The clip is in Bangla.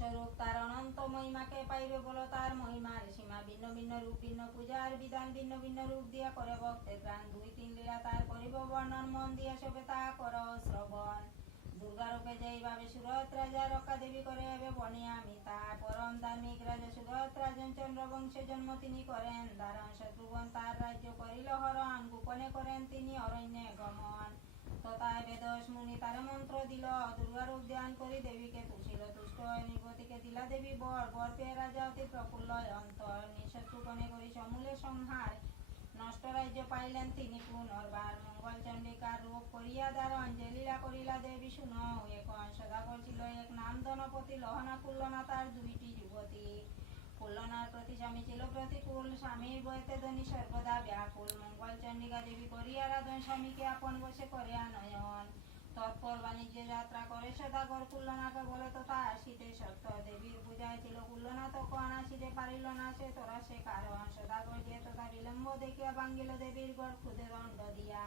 স্বরূপ তার অনন্ত মহিমাকে পাইবে বলো। তার মহিমার সীমা ভিন্ন ভিন্ন রূপ ভিন্ন পূজার বিধান ভিন্ন ভিন্ন রূপ দিয়া করে ভক্তের প্রাণ। 2-3 লীলা তার করিব বর্ণন, মন দিয়া সবে তা কর শ্রবণ। দুর্গারূপে যেইভাবে সুরত রাজা রক্ষা দেবী করে এবে বনিয়া আমি তার পরম ধার্মিক রাজা সুরত রাজন চন্দ্রবংশে জন্ম তিনি করেন ধারণ। শত্রুঘ্ন তার রাজ্য করিল হরণ, গোপনে করেন তিনি অরণ্যে গমন। তথায় বেদস মুনি তারে মন্ত্র দিল, দুর্গারূপ ধ্যান করি দেবীকে তুষিল। তুষ্ট হয়ে নির্গতিকে দিলা দেবী বর, বর পেয়ে রাজা অতি প্রফুল্ল অন্তর। নিঃশত্রুগণে করি সমূলে সংহার, নষ্ট রাজ্য পাইলেন তিনি পুনর্বার। মঙ্গল চণ্ডিকার রূপ করিয়া ধারণ, যে লীলা করিলা দেবী শুনো এখন। সদাগর ছিল এক নাম ধনপতি, লহনা কুল্লনা তার 2টি যুবতী। কুল্লনার প্রতি স্বামী ছিল প্রতিকূল, স্বামীর বইতে ধনী সর্বদা ব্যাকুল। মঙ্গল চণ্ডিকা দেবী করিয়া রাধন, স্বামীকে আপন বসে করে আনয়ন। তৎপর বাণিজ্য যাত্রা করে সদাগর, কুল্লনাকে বলে তথা আসিতে সত্য। দেবীর পূজায় ছিল কুল্লনা তখন, আসিতে পারিল না সে তোরা সে কারণ। সদাগর যে তথা বিলম্ব দেখিয়া ভাঙ্গিল দেবীর গড়, ক্রোধে দণ্ড দিয়া